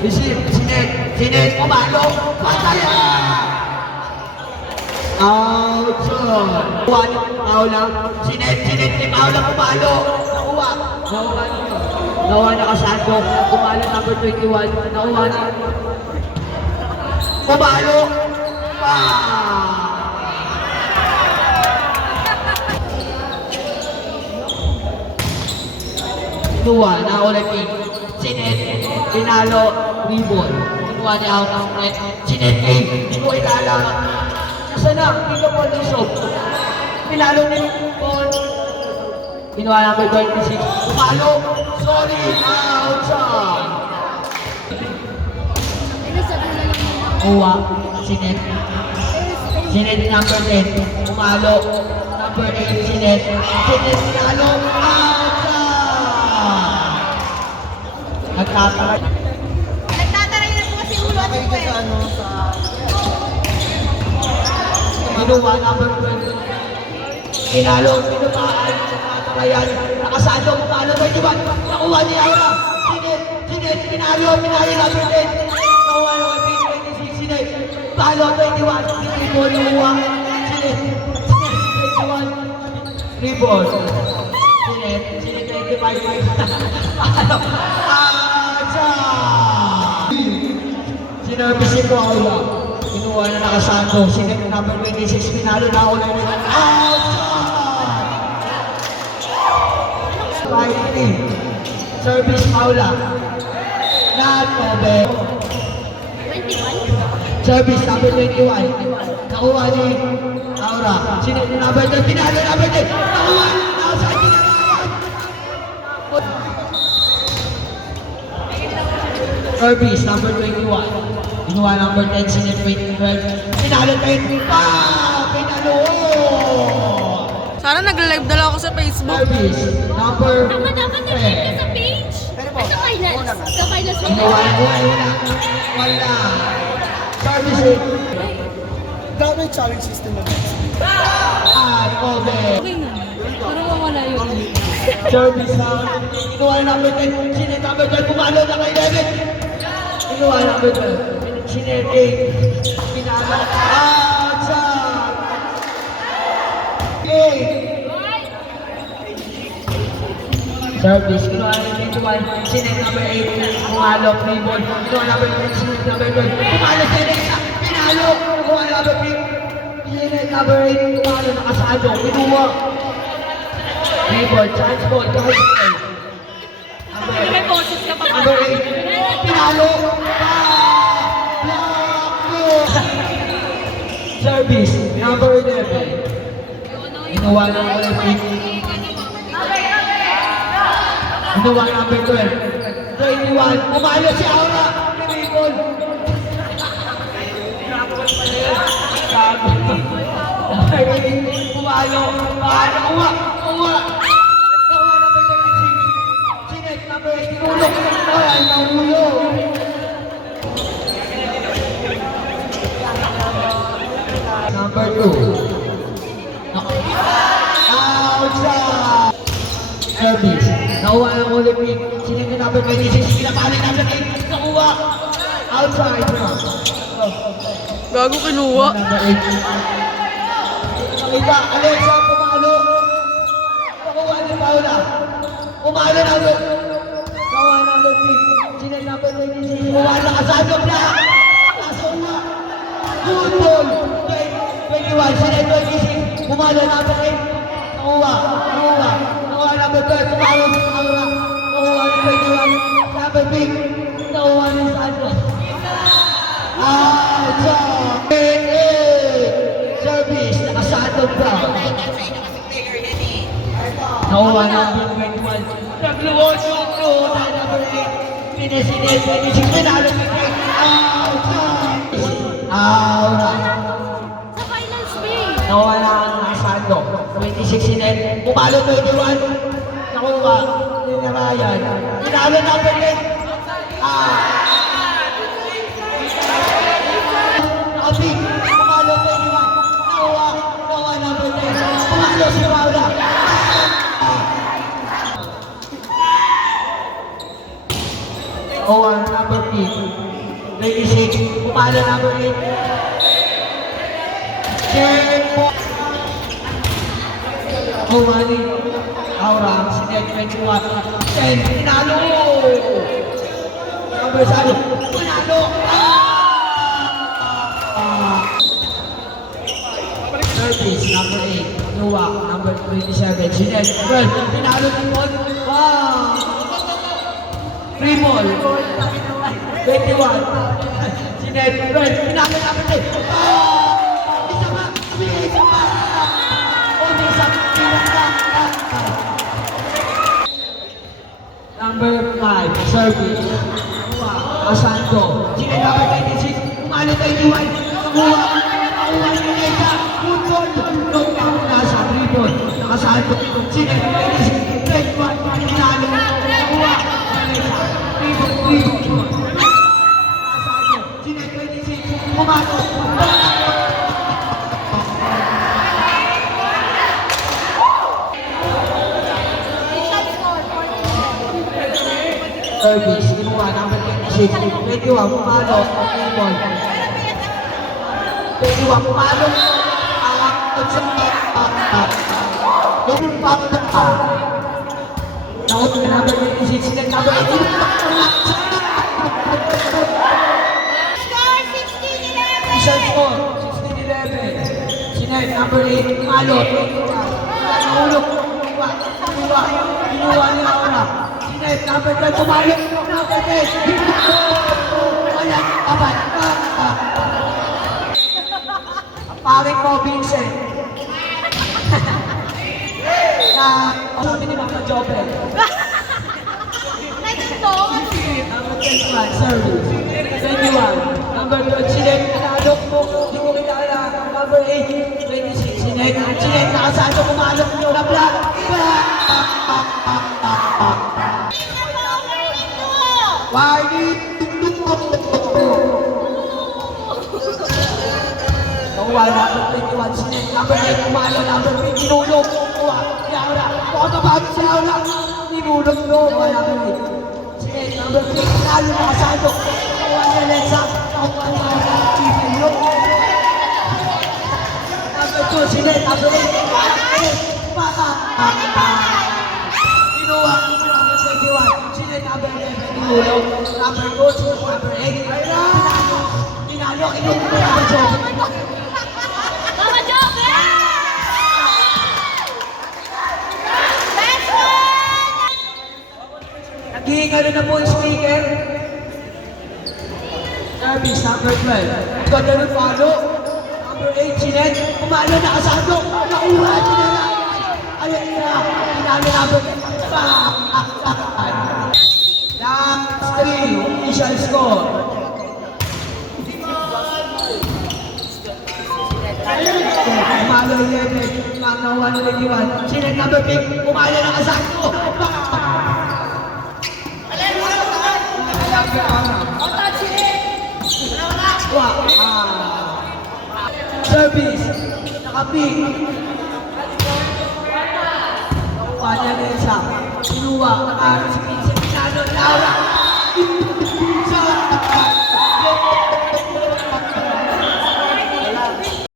Sinet, pumalo, pataya! Outside! Paula, Sinet, si Paula pumalo! Nakuha na Kasando, pumalo number 21, nakuha na. Pumalo! Tuwa na ulit Sinet, pinalo, rebound. Kinuha niya out ng net. Sinet, hindi ko ilala. Nasa na, dito po lisog. Pinalo ni Paul. Kinuha number 26. Pumalo, sorry, outside. Uwa, Sinet. Sinet number 10. Pumalo, number 8, Sinet. Sinet, pinalo, outside. Nagtataray na po kasi ulo at ito eh. Kinuha number 20. Pinalo, pinumaan, nakatarayan, nakasado, pumalo, 21. Nakuha ni Aura. Sinet, pinalo number 10. Nakuha naman 26, Sinet. Palo, 21. Hindi mo nakuha. Sinet, 21. Rebound. Sinet, 25. Palo. Sinabi si Paula, kinuha na nakasando, Sinet number 26, pinalo na ako ng outside! Fighting, service Paula, not Kobe. 21? Service number 21, nakuha ni Aura, Sinet number 10, pinalo number 10, nakuha, outside, pinalo! Service number 21. Kinuha number 10, Sinet 12. Pinalo 20 pa! Pinalo! Sana nag-live na lang ako sa Facebook. Service number Dapat 10. nag-live ka sa page. Sa finals. Sa finals mo. Kinuha, wala. Service 8. Dami challenge system na guys. Kobe. Okay na. Pero mawala yun. Service kinuha number 10, Sinet number 12. Pumalo na kay 11. Kinuha number 12. Sinet 8. Pinalo. Outside. 8. Service. Kinuha number 21. Sinet number 8. Pumalo. Rebound. Kinuha number 10. Sinet number 12. Pumalo. Sinet. Pinalo. Kinuha number 8. Sinet number 8. Pumalo. Nakasado. Kinuha. Rebound. Chance ball. Kahit May boses ka pa. number 8. Pinalo. Service. Number 11. Inuwa ng Olympic. Inuwa number 12. 21. Pumalo si Aura. Pinipol. Pumalo. Uwa. Uwa. Nakuha number 36. Sinet number 8. Tinulog. Ay, nahulog. Number 2. Outside. Service. Nakuha ng Olympic. Sinet na number 26. Pinapali number 8. Nakuha. Outside. Gago kinuha. Number 8. Nakita. Alexa, pumalo. Nakuha ni Paula. Pumalo na ulit. Nakuha ng Olympic. Sinet number 26. Nakuha na kasado na. Nasuha. Good ball. 21. Sinet 26. Pumalo number 8. Nakuha. Nakuha number 12. Pumalo si Paula. Nakuha ni 21. Number 8. Nakuha ni Sando. Outside. Service. Nakasado Brown. Nakuha number 21. Nagluwag yung number 8. Pinesinet 26. Pinalo ni 8. Outside. Outside. Sa finals mo eh. Nakuha na ang Sando. 26 Sinet. Pumalo 21. Nakuha. Ryan. Pinalo number 10. Nakapig. Pumalo 21. Nakuha number 10. Pumalo si Paula. Owen, number 26. Pumalo number 8. Check po. Owani. Aura, sinet 21. 10. Pinalo. Number 7. Pinalo. Service, number 8. Nuwa, number 27. Sinet 12. Pinalo ni Paul. Wow. Free ball. 21. Sinet 12. Pinalo number 10. Isa pa. Isa pa. Isa pa. Number 5, service. Asanto. Sino number 26? Umalo 21. Nakuha. Nakuha ni Neta. Good ball. Knockdown na sa rebound. Nakasanto. Sino 26? 21. Pinalo. Nakuha. Rebound. Asanto. Sino 26? Umalo. Service, kinuha, number 26, 21, pumalo, rebound. 21, pumalo, yung pumalo, naot na number 26, sinet number 18, isang score, 16-11, sinet number 8, pumalo, nahulog, kinuha ni Aura. Number 12, tumalo. Number 10. Ayan, apat. Ang paring mo, Vincent. Sabi ni Mama Jopel. Number 21, service. 21. Number 12, sinet. Pinalok mo. Hindi ko kilala. Number 8, 26. Sinet. Sinet, nakasado. Pumalok nyo. Nabla. Why Nakuha number 21, sinet, number 8, pumalo, number 3, tinulog, kuha, si Aura, autobag si Aura, tinulog no, number 8, sinet, number 3, pinalo, nakasado, kuha ni Alexa, nakuha ni Aura, tinulog, number 2, sinet, number 8, paka, kinuha, number 21, sinet, number 11, tinulog, number 2, number 8, pinalo, inulog mo number 2, Naghihinga rin na po yung speaker. Service, number 12. Ganda ng palo. Number 8, sinet. Pumalo, nakasado. Nakuha, sinala. Ayan na. Pinalo number 5. Last 3, official score. Pumalo 11. Nakuha na 21. Sinet number 5. Pumalo, nakasado. Service, nakapik. Nakuha niya na isa. Kinuha, naka-receive